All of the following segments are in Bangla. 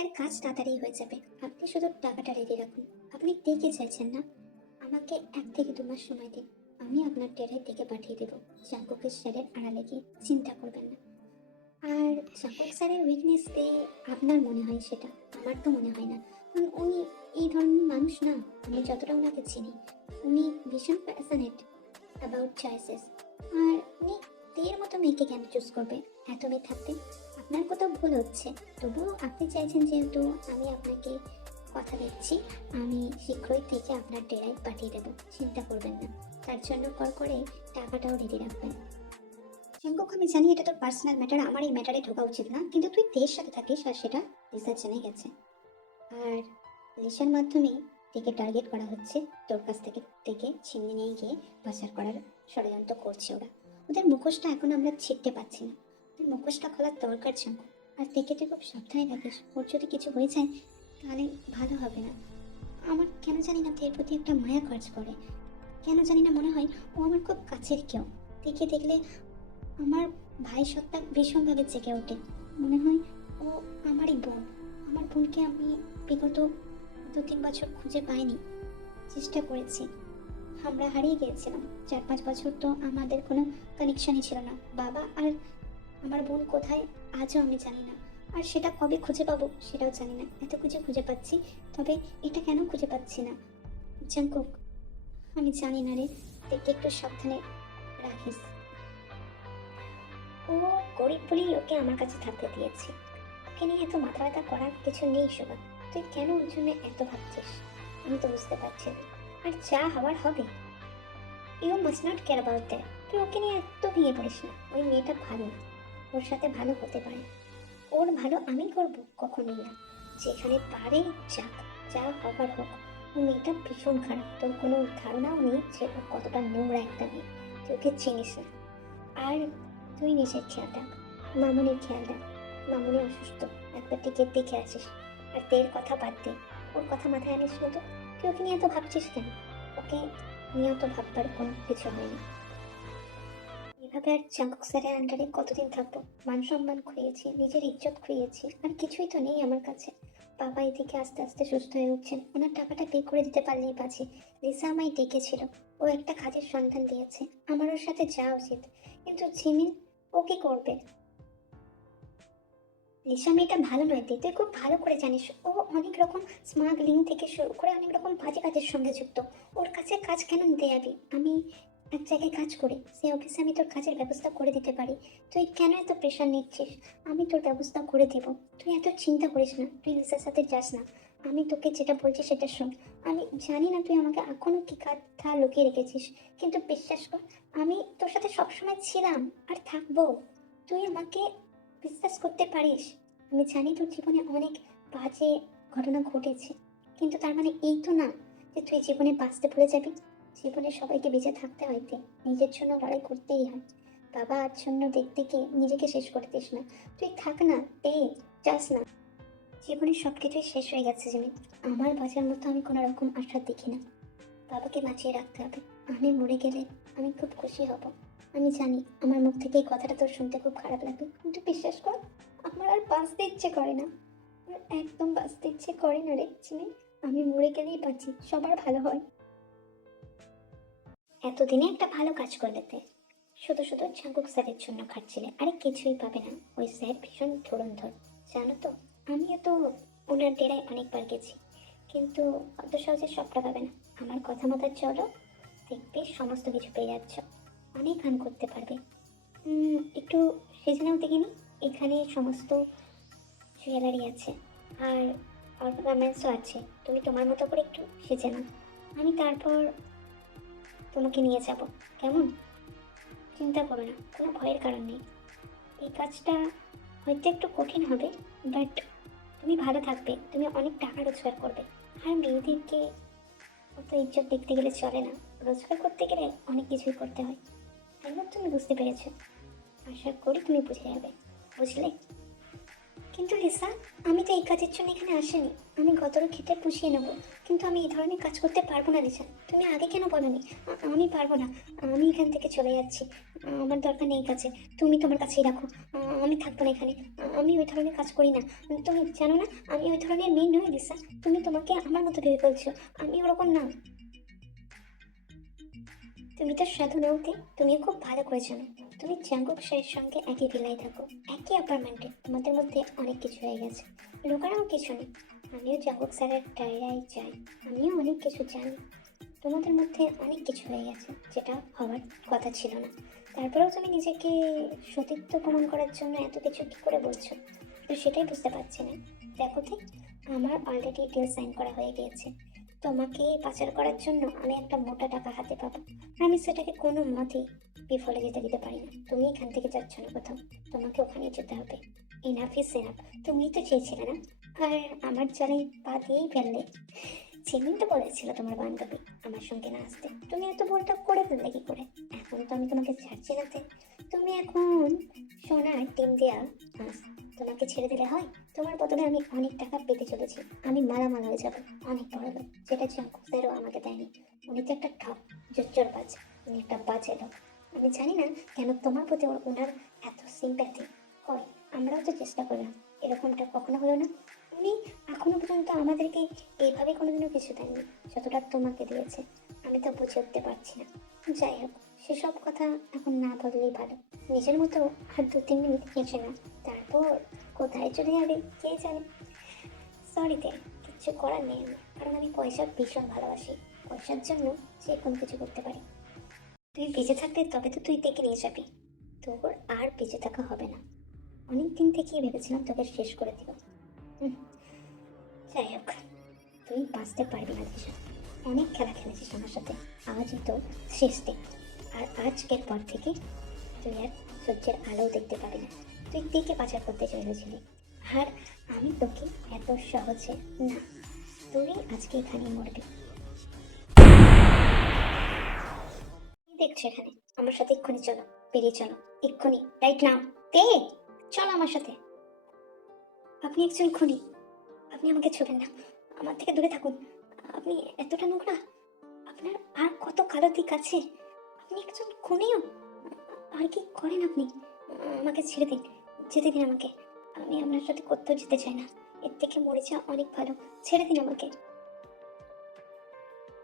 এর কাজ তাড়াতাড়ি হয়ে যাবে। আপনি শুধু টাকাটা রেডি রাখুন। আপনি টেকে চাইছেন না? আমাকে 1 থেকে 2 মাস সময় দিন। আমি আপনার টেরাই থেকে পাঠিয়ে দেবো চাঙ্কুকের স্যারের আড়ালে গিয়ে। চিন্তা করবেন না। আর চাঙ্কুক স্যারের উইকনেস পেয়ে আপনার মনে হয় সেটা, আমার তো মনে হয় না। কারণ উনি এই ধরনের মানুষ না। আমি যতটা ওনাকে চিনি, উনি ভীষণ প্যাশনেট অ্যাবাউট চয়েসেস। আর উনি তের মতো মেয়েকে কেন চুজ করবে এত মেয়ে থাকতে? আপনার কোথাও ভুল হচ্ছে। তবুও আপনি চাইছেন, যেহেতু আমি আপনাকে কথা দিচ্ছি, আমি শীঘ্রই থেকে আপনার ডেরায় পাঠিয়ে দেবো। চিন্তা করবেন না। তার জন্য কল করে টাকাটাও রেডি রাখবেন। শঙ্কুক, আমি জানি এটা তোর পার্সোনাল ম্যাটার, আমার এই ম্যাটারে ঢোকা উচিত না, কিন্তু তুই তের সাথে থাকিস আর সেটা রিসার্চ জেনে গেছে। আর লিসার মাধ্যমে থেকে টার্গেট করা হচ্ছে। তোর কাছ থেকে থেকে ছিনিয়ে নিয়ে গিয়ে পাচার করার ষড়যন্ত্র করছে ওরা। ওদের মুখোশটা এখন আমরা ছিঁড়তে পারছি না। ওদের মুখোশটা খোলার দরকার ছিল। আর থেকে তুই খুব সাবধানে থাকিস। ওর যদি কিছু হয়ে যায় তাহলে ভালো হবে না। আমার কেন জানি না এর প্রতি একটা মায়া কাজ করে। কেন জানি না মনে হয় ও আমার খুব কাছের কেউ। দেখে দেখলে আমার ভাই সত্তা ভীষণভাবে জেগে ওঠে। মনে হয় ও আমারই বোন। আমার বোনকে আমি বিগত 2-3 বছর খুঁজে পাইনি। চেষ্টা করেছি। আমরা হারিয়ে গিয়েছিলাম। 4-5 বছর তো আমাদের কোনো কানেকশনই ছিল না। বাবা আর আমার বোন কোথায় আজও আমি জানি না। আর সেটা কবে খুঁজে পাবো সেটাও জানি না। এত কিছু খুঁজে পাচ্ছি, তবে এটা কেন খুঁজে পাচ্ছি না? জাঙ্কুক, আমি জানি না রে। দেখে একটু সাবধানে রাখিস। ও গরিব বলেই ওকে আমার কাছে থাকতে দিয়েছি। ওকে নিয়ে এত মাথা ব্যথা করার কিছু নেই শোভা। তুই কেন ওর জন্য এত ভাবছিস? আমি তো বুঝতে পারছি না। আর যা হওয়ার হবে। You must not care about that. তুই ওকে নিয়ে এত ভেঙে পড়িস না। ওই মেয়েটা ভালো না। ওর সাথে ভালো হতে পারে। ওর ভালো আমি করব? কখনোই না। যেখানে পারে যাক, যা হবার হোক। ওই মেয়েটা ভীষণ খারাপ। তোর কোনো ধারণাও নেই যে ও কতটা নোংরা একটা মেয়ে। তুই ওকে চিনিস না। আর তুই নিজের খেয়াল রাখ। মামুনির খেয়াল রাখ। মামুনি অসুস্থ। একবার টিকে দেখে আসিস। আর তের কথা বাদ দে। ওর কথা মাথায় আনিস না তো। তুই ওকে নিয়ে এত ভাবছিস কেন? ওকে নিয়ে তো ভাববার কোনো কিছু হয়নি। এভাবে আর চাঙ্কুক স্যারের আন্ডারে কতদিন থাকবো? মান সম্মান খুইয়েছি, নিজের ইজ্জত খুইয়েছি, আর কিছুই তো নেই আমার কাছে। বাবা এদিকে আস্তে আস্তে সুস্থ হয়ে উঠছেন। ওনার টাকাটা পে করে দিতে পারলেই বাঁচি। লিসা আমায় ডেকেছিল। ও একটা কাজের সন্ধান দিয়েছে। আমার ওর সাথে যাওয়া উচিত। কিন্তু জিমিন, ও কি করবে? লিসা মেয়েটা ভালো নয়, তুই খুব ভালো করে জানিস। ও অনেক রকম স্মাগলিং থেকে শুরু করে অনেক রকম বাজে কাজের সঙ্গে যুক্ত। ওর কাছে কাজ কেন নিতে যাবি? আমি এক জায়গায় কাজ করি, সেই অফিসে আমি তোর কাজের ব্যবস্থা করে দিতে পারি। তুই কেন এত প্রেশার নিচ্ছিস? আমি তোর ব্যবস্থা করে দিব। তুই এত চিন্তা করিস না। তুই লিসার সাথে যাস না। আমি তোকে যেটা বলছি সেটা শোন। আমি জানি না তুই আমাকে এখনো কি কথা লুকিয়ে রেখেছিস, কিন্তু বিশ্বাস কর, আমি তোর সাথে সবসময় ছিলাম আর থাকবো। তুই আমাকে বিশ্বাস করতে পারিস। আমি জানি তোর জীবনে অনেক বাজে ঘটনা ঘটেছে, কিন্তু তার মানে এই তো না যে তুই জীবনে বাঁচতে ভুলে যাবি। জীবনে সবাইকে বেঁচে থাকতে হয়, নিজের জন্য লড়াই করতেই হয়। বাবা আর জন্য দেখতে গিয়ে নিজেকে শেষ করে দিস না। তুই থাক না, যাস না। জীবনের সব কিছুই শেষ হয়ে গেছে জিমি। আমার বাঁচার মতো আমি কোনো রকম আশা দেখি না। বাবাকে বাঁচিয়ে রাখতে হবে। আমি মরে গেলে আমি খুব খুশি হব। আমি জানি আমার মুখ থেকে এই কথাটা তোর শুনতে খুব খারাপ লাগবে, কিন্তু বিশ্বাস কর, আমার আর বাঁচতে ইচ্ছে করে না। আমার একদম বাঁচতে ইচ্ছে করে না রে চিনি। আমি মরে গেলেই বাঁচি, সবার ভালো হয়। এতদিনে একটা ভালো কাজ করলে তে। শুধু শুধু ঝাঁকুক স্যারের জন্য খাটছিলে, আরে কিছুই পাবে না। ওই স্যার ভীষণ ধুরন্ধর, জানো তো। আমিও তো ওনার ডেরায় অনেকবার গেছি, কিন্তু অত সহজে সবটা পাবে না। আমার কথা মতো চলো, দেখবে সমস্ত কিছু পেয়ে যাচ্ছ। অনেক গান করতে পারবে। একটু সেজে নাও দেখিনি। এখানে সমস্ত জুয়েলারি আছে, আর অর্নামেন্টসও আছে। তুমি তোমার মতো করে একটু সেজে নাও। আমি তারপর তোমাকে নিয়ে যাব, কেমন? চিন্তা করো না, কোনো ভয়ের কারণ নেই। এই কাজটা হয়তো একটু কঠিন হবে, বাট তুমি ভালো থাকবে, তুমি অনেক টাকা রোজগার করবে। আর মেয়েদেরকে অত ইজ্জত দেখতে গেলে চলে না। রোজগার করতে গেলে অনেক কিছুই করতে হয়। তাই না? তুমি বুঝতে পেরেছো? আশা করি তুমি বুঝে যাবে। বুঝলে? কিন্তু লিসা, আমি তো এই কাজের জন্য এখানে আসিনি। আমি গতর খেতে পুষিয়ে নেবো, কিন্তু আমি এই ধরনের কাজ করতে পারবো না লিসা। তুমি আগে কেন বলোনি? আমি পারবো না, আমি এখান থেকে চলে যাচ্ছি। আমার দরকার নেই কাছে, তুমি তোমার কাছেই রাখো। আমি থাকবো না এখানে। আমি ওই ধরনের কাজ করি না। তুমি জানো না আমি ওই ধরনের মেয়ে নই লিসা। তুমি তোমাকে আমার মতো ভেবে ফেলছো, আমি ওরকম না। তুমি তো সাধু নৌতে, তুমিও খুব ভালো করে জানো। তুমি জাঙ্কুক স্যারের সঙ্গে একই ভিলায় থাকো, একই অ্যাপার্টমেন্টে। তোমাদের মধ্যে অনেক কিছু হয়ে গেছে, লুকানোও কিছু নেই। আমিও জাঙ্কুক স্যারের ডায়রায় যাই, আমিও অনেক কিছু জানি। তোমাদের মধ্যে অনেক কিছু হয়ে গেছে যেটা হওয়ার কথা ছিল না। তারপরেও তুমি নিজেকে সতীত্ব প্রমাণ করার জন্য এত কিছু কি করে বলছো? তো সেটাই বুঝতে পারছি না। দেখো তো, আমার অলরেডি ডিল সাইন করা হয়ে গিয়েছে। তোমাকে পাচার করার জন্য আমি একটা মোটা টাকা হাতে পাবো। আমি সেটাকে কোনো মতেই বিফলে যেতে দিতে পারি না। তুমি এখান থেকে যাচ্ছ না কোথাও, তোমাকে ওখানে যেতে হবে। Enough is enough. তুমি তো চেয়েছিলে না, আর আমার জালে পা দিয়েই ফেললে। সেদিন তো বলেছিল তোমার বান্ধবী আমার সঙ্গে না আসতে, তুমি এত বলটা করে ফেললে কি করে? এখন তো আমি তোমাকে ছাড়ছি না। তুমি এখন সোনার টিম দেয়া আস, তোমাকে ছেড়ে দিলে হয়? তোমার বদলে আমি অনেক টাকা পেতে চলেছি। আমি মালামাল হয়ে যাবো, অনেক বড় লোক, যেটা জাঙ্কুকদেরও আমাকে দেয়নি। উনি তো একটা ঠক, জোচ্চোর বাজ, উনি একটা বাজে লোক। আমি জানি না কেন তোমার প্রতি ওনার এত সিম্প্যাথি হয়। আমরাও তো চেষ্টা করলাম, এরকমটা কখনো হলো না। উনি এখনো পর্যন্ত আমাদেরকে এইভাবে কোনোদিনও কিছু দেননি যতটা তোমাকে দিয়েছে। আমি তো বুঝে উঠতে পারছি না। যাই হোক, সেসব কথা এখন না বললেই ভালো। নিজের মতো আর 2-3 মিনিট হেঁটে না, তারপর কোথায় চলে যাবে কে জানে। সরিতে কিচ্ছু করার নেই আমার, কারণ আমি পয়সা ভীষণ ভালোবাসি। পয়সার জন্য যে কোনো কিছু করতে পারি। তুই বেঁচে থাকলে তবে তো তুই দেখে নিয়ে যাবি, তোর আর বেঁচে থাকা হবে না। অনেক দিন থেকেই ভেবেছিলাম তোকে শেষ করে দিব। হুম, যাই হোক, তুই বাঁচতে পারবি না দিশা। অনেক খেলা খেলেছিস আমার সাথে, আজই তো শেষ দিন। আর আজকের পর থেকে তুই আর সূর্যের আলো দেখতে পাবি না। তুই দিকে পাচার করতে চলেছিলি, আর আমি তোকে এত সহজে না। তুই আজকে এখানে মরবি। কি দেখছো এখানে? আমার সাথে এক্ষুনি চলো, বেরিয়ে চলো এক্ষুনি, রাইট নাও। তে চলো আমার সাথে। আপনি একজন খুনি, আপনি আমাকে ছুবেন না, আমার থেকে দূরে থাকুন। আপনি এতটা নোংরা, আপনার আর কত কালো দিক আছে। আপনি একজন খুনিও। আর কি করেন আপনি? আমাকে ছেড়ে দিন, যেতে দিন আমাকে। আমি আপনার সাথে কোথাও যেতে চাই না, এর থেকে মরে যাওয়া অনেক ভালো। ছেড়ে দিন আমাকে।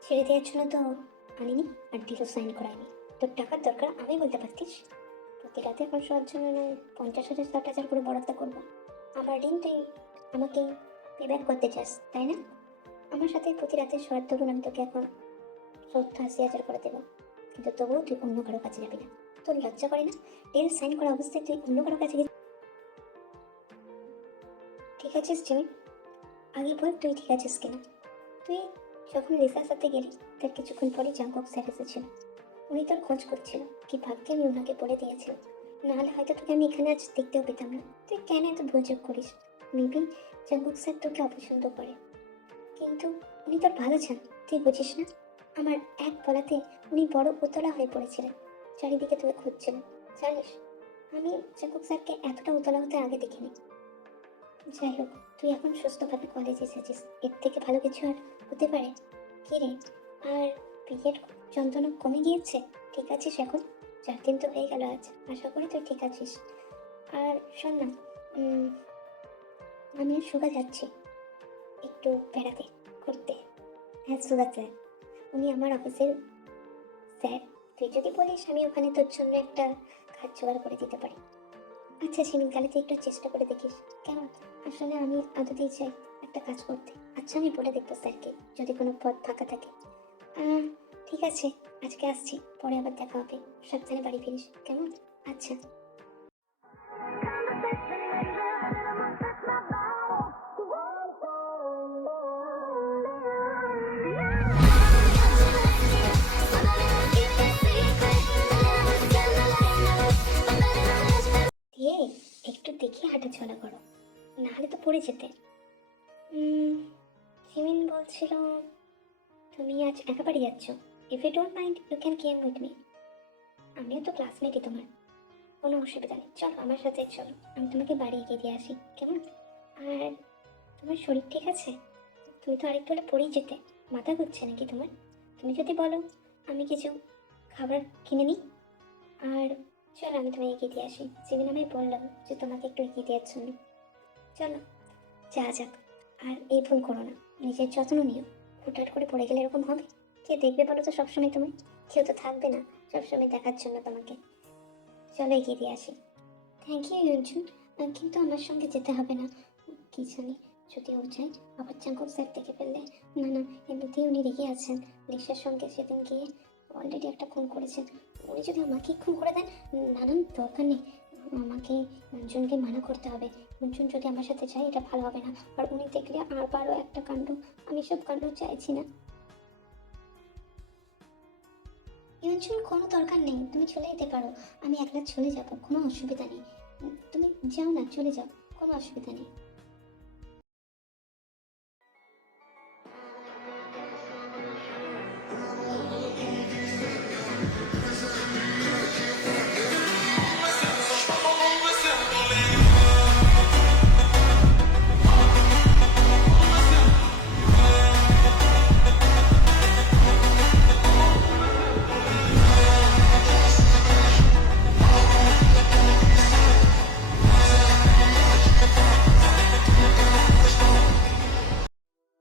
ছেড়ে দেওয়ার জন্য তো আনিনি, আর ডিলও সাইন করাইনি। তোর টাকার দরকার আমি বলতে পারতিস। প্রতি রাতে এখন শোয়ার জন্য নয় 50,000 60,000 করে বরাদ্দ করবো। আমার ঋণ তুই আমাকে পেব্যাক করতে চাস, তাই না? আমার সাথে প্রতি রাতে শোয়ার দরুন আমি তোকে এখন 70-80,000 করে দেবো, কিন্তু তবুও তুই অন্য কারো কাছে যাবি না। তোর লজ্জা করে না? ডিল সাইন করা অবস্থায় তুই অন্য কারো কাছে ঠিক আছিস জিমি? আগে বল তুই ঠিক আছিস কিনা। তুই যখন লিসার সাথে গেলি তার কিছুক্ষণ পরে জাঙ্কক স্যার এসেছিল। উনি তোর খোঁজ করছিল, কি ভাগ্যে আমি ওনাকে বলে দিয়েছিলাম, নাহলে হয়তো তোকে আমি এখানে আজ দেখতেও পেতাম না। তুই কেন এত ভুলযোগ করিস? মেবি জাঙ্কক স্যার তোকে অপছন্দ করে, কিন্তু উনি তোর ভালো চান, তুই বুঝিস না? আমার এক বলাতে উনি বড় উতলা হয়ে পড়েছিলেন, চারিদিকে তোকে খুঁজছিলেন। জানিস, আমি জাঙ্কক স্যারকে এতটা উতলা হতে আগে দেখিনি। যাই হোক, তুই এখন সুস্থভাবে কলেজে এসেছিস, এর থেকে ভালো কিছু আর হতে পারে? কি রে, আর বিয়ের যন্ত্রণা কমে গিয়েছে? ঠিক আছিস এখন? 4 দিন তো হয়ে গেল আজ, আশা করি তুই ঠিক আছিস। আর শোন না, আমি আর সুগা যাচ্ছি একটু বেড়াতে, ঘুরতে। হ্যাঁ, সুগা স্যার, উনি আমার অফিসের স্যার। তুই যদি বলিস আমি ওখানে তোর জন্য একটা কাজ জোগাড় করে দিতে পারি। আচ্ছা শিমিন, তাহলে তুই একটু চেষ্টা করে দেখিস কেমন? আসলে আমি আদতেই চাই একটা কাজ করতে। আচ্ছা, আমি বলে দেখবো স্যারকে, যদি কোনো পদ ফাঁকা থাকে। আহ, ঠিক আছে, আজকে আসছি, পরে আবার দেখা হবে। সাবধানে বাড়ি ফিরিস, কেমন? আচ্ছা। দিয়ে একটু দেখে হাঁটাচলা করো, নাহলে তো পড়ে যেতে। সিমিন বলছিল তুমি আজ একা বাড়ি যাচ্ছ। If you don't mind you can came with me. আমিও তো ক্লাসমেটই তোমার, কোনো অসুবিধা নেই, চলো আমার সাথে চলো, আমি তোমাকে বাড়ি এগিয়ে দিয়ে আসি, কেমন? আর তোমার শরীর ঠিক আছে? তুমি তো আরেকটু হলে পড়েই যেতে। মাথা ঘুরছে নাকি তোমার? তুমি যদি বলো আমি কিছু খাবার কিনে নিই। আর চলো আমি তোমায় এগিয়ে দিয়ে আসি। সেদিন আমি বললাম যে তোমাকে একটু এগিয়ে দেওয়ার জন্য। চলো যা যাক। আর এই ভুল করো না, নিজের যত্ন নিও। হুটহাট করে পড়ে গেলে এরকম হবে। কে দেখবে বলো তো সবসময় তোমায়? কেউ তো থাকবে না সবসময় দেখার জন্য তোমাকে। চলো এগিয়ে দিয়ে আসি। থ্যাংক ইউ ইয়ঞ্জন, কিন্তু আমার সঙ্গে যেতে হবে না। কি জানি যদি ও চাই আবার চাঙ্কুক স্যার দেখে ফেললে। না না, এমনিতেই উনি রেগে আছেন। লিসার সঙ্গে সেদিন গিয়ে অলরেডি একটা খুন করেছেন। উনি যদি আমাকে খুন করে দেন, নানান দরকার নেই। আমাকে অঞ্জনকে মানা করতে হবে। অঞ্জন যদি আমার সাথে যায় এটা ভালো হবে না। আর উনি দেখলে আবারও একটা কাণ্ড। আমি সব কাণ্ড চাইছি না। অঞ্জন কোনো দরকার নেই, তুমি চলে যেতে পারো। আমি একলা চলে যাব, কোনো অসুবিধা নেই। তুমি যাও না, চলে যাও, কোনো অসুবিধা নেই।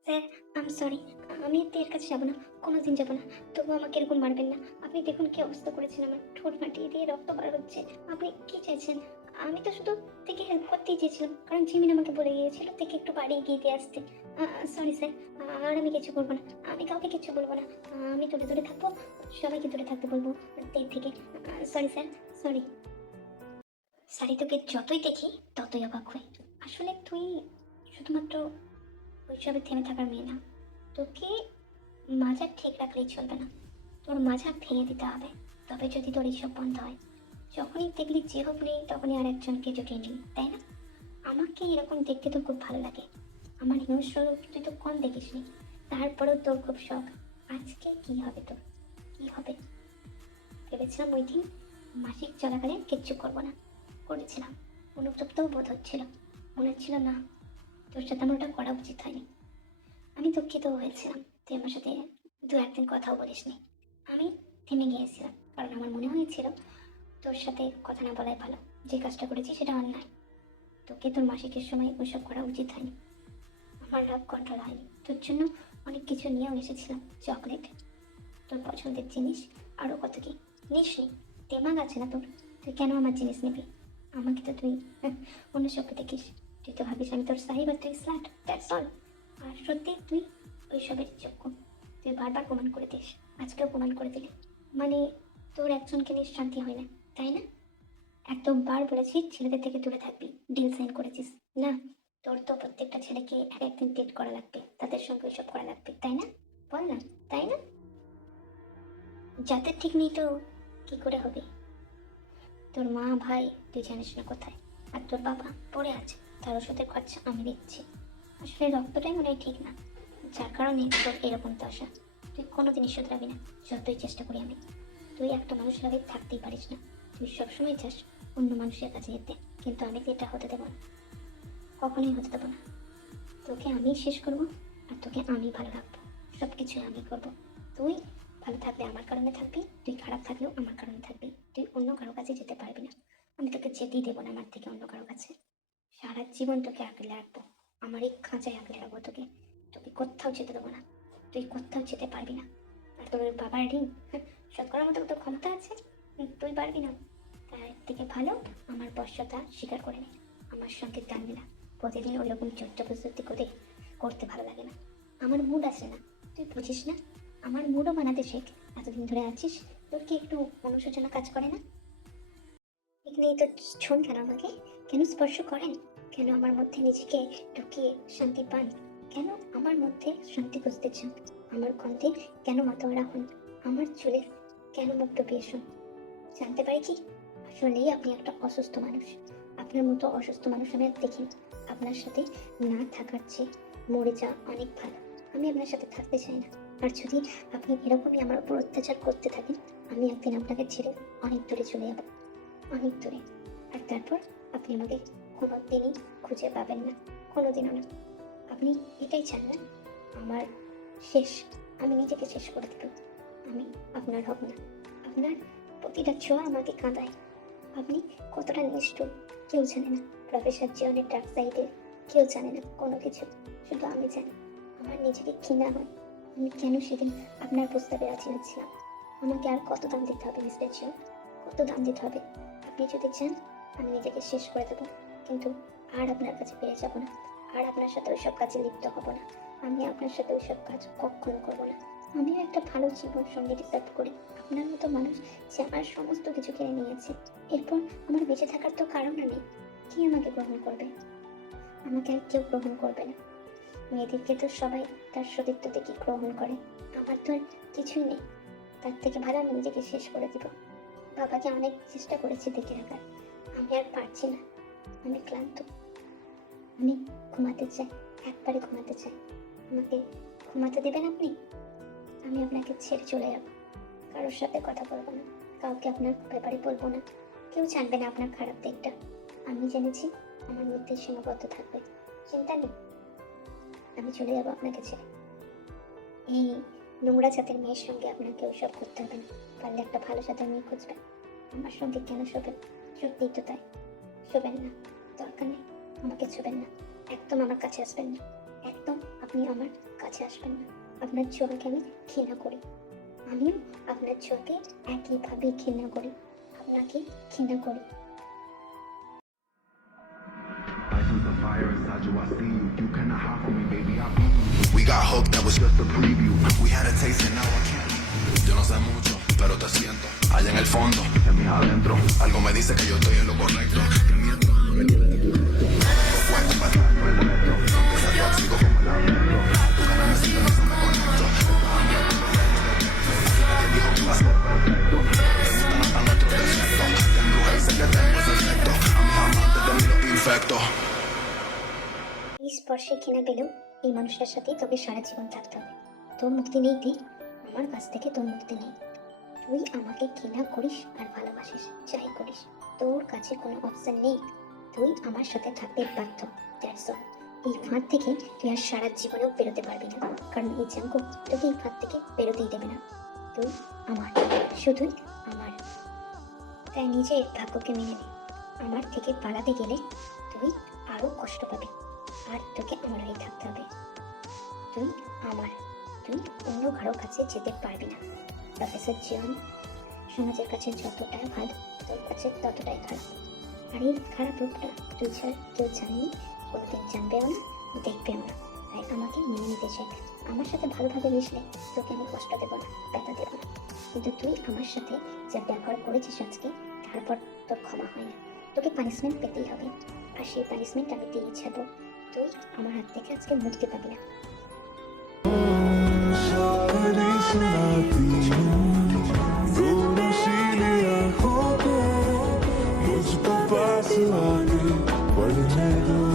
স্যার, আম সরি, আমি আর এর কাছে যাবো না, কোনোদিন যাবো না। তবু আমাকে এরকম মারবেন না। আপনি দেখুন কি অবস্থা করেছেন আমার, ঠোঁট ফাটিয়ে দিয়ে রক্ত বার হচ্ছে। আপনি কি চাইছেন? আমি তো শুধু থেকে হেল্প করতেই চেয়েছিলাম, কারণ জিমিন আমাকে বলে গিয়েছিল থেকে একটু বাড়ি এগিয়ে দিয়ে আসতে। সরি স্যার, আর আমি কিছু করবো না। আমি কাউকে কিছু বলবো না। আমি দূরে দূরে থাকবো, সবাইকে দূরে থাকতে বলবো তের থেকে। Sorry sir, sorry. সারি, তোকে যতই দেখি ততই অবাক হই। আসলে তুই শুধুমাত্র ওইসবে থেমে থাকার মেয়ে না। তোকে মাজা ঠিক রাখলেই চলবে না, তোর মাজা ভেঙে দিতে হবে। তবে যদি তোর এইসব বন্ধ হয়। যখনই দেখলি যে হোক নেই তখনই আর একজনকে জুটিয়ে নিবি, তাই না? আমাকে এরকম দেখতে তো খুব ভালো লাগে। আমার হিংস্র রূপ তুই তো কম দেখিসনি। তারপরেও তোর খুব শখ। আজকে কি হবে তোর? কি হবে? ভেবেছিলাম ওই দিন মাসিক চলাকালীন কিচ্ছু করবো না, করেছিলাম। অনুতপ্তও বোধ হচ্ছিল। মনে হচ্ছিল না, তোর সাথে আমার ওটা করা উচিত হয়নি। আমি দুঃখিত হয়েছিলাম, তুই আমার সাথে দু একদিন কথাও বলিসনি। আমি থেমে গিয়েছিলাম, কারণ আমার মনে হয়েছিল তোর সাথে কথা না বলাই ভালো। যে কাজটা করেছি সেটা অন্যায়। তোকে তোর মাসিকের সময় ওইসব করা উচিত হয়নি। আমার রাগ কন্ট্রোল হয়নি। তোর জন্য অনেক কিছু নিয়েও এসেছিলাম, চকলেট, তোর পছন্দের জিনিস, আরও কত কি। নিসনি, দিমাগ আছে না তোর? তুই কেন আমার জিনিস নিবি? আমাকে তো তুই অন্য চোখে দেখিস। তুই তো ভাবিস আমি তোর সাহিব আর তুই স্ল্যাট, দ্যাটস অল। আর সত্যি তুই ওইসবের যোগ্য। তুই বারবার প্রমাণ করে দিস, আজকেও প্রমাণ করে দিলি। মানে তোর একজনকে নিয়ে শান্তি হয় না, তাই না? একবার বলেছি ছেলেদের থেকে দূরে থাকবি, ডিল সাইন করেছিস না? তোর তো প্রত্যেকটা ছেলেকে এক একদিন ডেট করা লাগবে, তাদের সঙ্গে ওইসব করা লাগবে, তাই না? বল না, তাই না? যাদের ঠিক নেই তো কি করে হবে? তোর মা ভাই তুই জানিস না কোথায়, আর তোর বাবা পড়ে আছে, তার ওষুধের খরচা আমি দিচ্ছি। আসলে রক্তটাই মনে হয় ঠিক না, যার কারণে তোর এরকম দশা। তুই কোনোদিনই শুধরাবি না, যতই চেষ্টা করি আমি। তুই একটা মানুষের আগে থাকতেই পারিস না। তুই সবসময় চাস অন্য মানুষের কাছে যেতে, কিন্তু আমি তো এটা হতে দেবো না, কখনোই হতে দেবো না। তোকে আমি শেষ করবো, আর তোকে আমি ভালো রাখবো। সব কিছুই আমি করবো। তুই ভালো থাকলে আমার কারণে থাকবি, তুই খারাপ থাকলেও আমার কারণে থাকবি। তুই অন্য কারো কাছে যেতে পারবি না। আমি তোকে যেতেই দেবো না আমার থেকে অন্য কারো কাছে। সারা জীবন তোকে আগলে রাখবো, আমার এই খাঁচায় আগলে রাখবো তোকে। তোকে কোথাও যেতে দেবো না, তুই কোথাও যেতে পারবি না। আর তোর বাবার ঋণ শোধ করার মতো তোর ক্ষমতা আছে? তুই পারবি না। তার থেকে ভালো আমার বশ্যতা স্বীকার করে নে, আমার সঙ্গে টানবি না। প্রতিদিন ওই রকম চর্চা প্রস্তুতি করে করতে ভালো লাগে না। আমার মুড আসে না, তুই বুঝিস না? আমার মুডও বানাতে শেখ। এতদিন ধরে আছিস, তোর কি একটু অনুশোচনা কাজ করে না? এখানে তো ছোঁন কেন আমাকে? কেন স্পর্শ করেন? কেন আমার মধ্যে নিজেকে ঢুকিয়ে শান্তি পান? কেন আমার মধ্যে শান্তি খুঁজতে চান? আমার গন্ধে কেন মাতোয়ারা হন? আমার চুলে কেন মুখ ডুবিয়ে শুন? জানতে পারি কি? আসলেই আপনি একটা অসুস্থ মানুষ। আপনার মতো অসুস্থ মানুষ আমি আর দেখিনি। আপনার সাথে না থাকার চেয়ে মরে যাওয়া অনেক ভালো। আমি আপনার সাথে থাকতে চাই না। আর যদি আপনি এরকমই আমার উপর অত্যাচার করতে থাকেন, আমি একদিন আপনাকে ছেড়ে অনেক দূরে চলে যাব, অনেক দূরে। আর তারপর আপনি আমাকে কোনো দিনই খুঁজে পাবেন না, কোনোদিনও না। আপনি এটাই চান না আমার শেষ, আমি নিজেকে শেষ করে দেব। আমি আপনার হব না। আপনার প্রতিটা ছোঁয়া আমাকে কাঁদায়। আপনি কতটা নিষ্ঠুর কেউ জানে না। প্রফেসর জিওনের ডার্ক সাইডের কেউ জানে না কোনো কিছু, শুধু আমি জানি। আমার নিজেকে ঘৃণা হয় আমি কেন সেদিন আপনার প্রস্তাবে রাজি হচ্ছিলাম। আমাকে আর কত দাম দিতে হবে মিস্টার জিও, কত দাম দিতে হবে? আপনি যদি চান আমি নিজেকে শেষ করে দেবো, কিন্তু আর আপনার কাছে পেয়ে যাব না। আর আপনার সাথে ওইসব কাজে লিপ্ত হব না। আমি আপনার সাথে ওইসব কাজ কখনো করবো না। আমিও একটা ভালো জীবন সঙ্গী ডিসার্ভ করি। আপনার মতো মানুষ যে আমার সমস্ত কিছু কিনে নিয়েছে, এরপর আমার বেঁচে থাকার তো কারণ নেই। কি আমাকে গ্রহণ করবে? আমাকে আর কেউ গ্রহণ করবে না। মেয়েদেরকে তো সবাই তার সতীত্ব থেকে গ্রহণ করে, আমার তো আর কিছুই নেই। তার থেকে ভালো আমি নিজেকে শেষ করে দিব। বাবাকে অনেক চেষ্টা করেছি দেখে রাখার, আমি আর পারছি না। আমি ক্লান্ত। আমি ঘুমাতে চাই, একবারে ঘুমাতে চাই। আমাকে ঘুমাতে দেবেন আপনি? আমি আপনাকে ছেড়ে চলে যাব। কারোর সাথে কথা বলবো না, কাউকে আপনার ব্যাপারে বলবো না। কেউ জানবে না আপনার খারাপ দিকটা। আমি জেনেছি আমার মধ্যে সীমাবদ্ধ থাকবে, চিন্তা নেই। আমি চলে যাবো আপনাকে ছেড়ে। এই নোংরা জাতের মেয়ের সঙ্গে আপনাকে ওসব করতে হবে না। পারলে একটা ভালো জাতের মেয়ে খুঁজবেন। আমার সঙ্গে কেন শোবেন? সত্যিই তো তাই, শোবেন না। দরকার নেই, আমাকে ছুবেন না। একদম আমার কাছে আসবেন না, একদম আপনি আমার কাছে আসবেন না। আপনার ছোঁয়াকে আমি ঘৃণা করি। আমিও আপনার ছোঁয়াকে একইভাবে ঘৃণা করি, আপনাকে ঘৃণা করি। Life was a fire inside you, I see you. You cannot hide from me, baby, I be you. We got hope that was just a preview. We had a taste and now I can't leave. Yo no sé mucho, pero te siento. Allá en el fondo, en mí adentro. Algo me dice que yo estoy en lo correcto. Que miento, me tiene de tu recto. No puedo pasar por el metro. Que sea tóxico como el metro. Tu cara me siento, no se me conecto. Te dijo que iba a ser perfecto. Me gustan hasta nuestros defectos. Te embruja y sé que tengo ese efecto. A mis amantes de mí los infecto. এই স্পর্শে ঘৃণা পেলেও এই মানুষটার সাথে তোকে সারা জীবন থাকতে হবে। তোর মুক্তি নেই দি, আমার কাছ থেকে তোর মুক্তি নেই। তুই আমাকে ঘৃণা করিস আর ভালোবাসিস, যাই করিস, তোর কাছে কোনো অপশন নেই। তুই আমার সাথে থাকতে বাধ্য। That's all. এই ফাঁদ থেকে তুই আর সারা জীবনেও বেরোতে পারবি না, কারণ এই জাঙ্কু তোকে এই ফাঁদ থেকে বেরোতেই দেবে না। তুই আমার, শুধুই আমার। তাই নিজের ভাগ্যকে মেনে নে। আমার থেকে পালাতে গেলে তুই আরো কষ্ট পাবি, আর তোকে আমার হয়ে থাকতে হবে। তুই আমার, তুই অন্য কারোর কাছে যেতে পারবি না। প্রফেসর জিওন সমাজের কাছে যতটা ভালো, তোর কাছে ততটাই খারাপ। আর এই খারাপ রূপটা তুই ছাড়া কেউ জানেনি, কোনোদিন জানবেও না, দেখবেও না। তাই আমাকে মেনে নিতে চাই। আমার সাথে ভালোভাবে মিশলে তোকে আমি কষ্ট দেবো না, ব্যথা দেবো না। কিন্তু তুই আমার সাথে যা ব্যবহার করেছিস আজকে, তারপর তোর ক্ষমা হয় না। তোকে পানিশমেন্ট পেতেই হবে, আর সেই পানিশমেন্ট আমি দিয়ে ছাড়বো। তুই আমার হাত থেকে আজকে মুক্তি পাবি না। शायरी सुनाती हूँ दो नशीली आँखों को, मुझको पास आके पढ़ने दो।